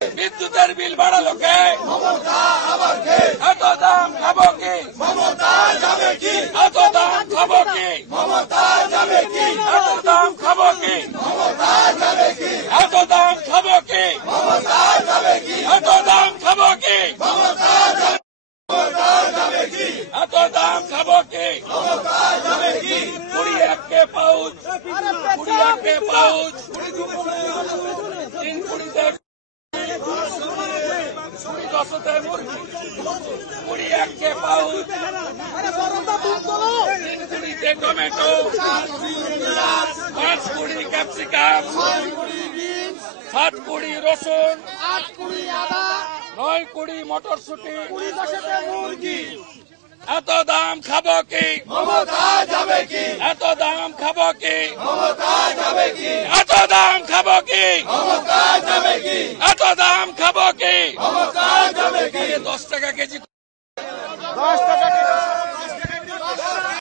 বিদ্যুতের বিল বাড়ালো কে? এত দাম খাবো কি? এত দাম খাবো কি? এত দাম খাবো কি? এত দাম খাবো কি? এত দাম খাবো কি? এত দাম খাবো কি? 21 পাউচ 21 পাউচ 3 কুড়িতে দশতে মুরগি 21 পাউচ 3 কুড়িতে টমেটো 5 কুড়ি ক্যাপসিকাম 7 কুড়ি রসুন 8 কুড়ি আদা 9 কুড়ি মটরশুটি 20 দশকে মুরগি। এত দাম খাবো কি? এত দাম খাবো কি? এত দাম খাবো কি? এত দাম খাবো কি? 10 টাকা কেজি।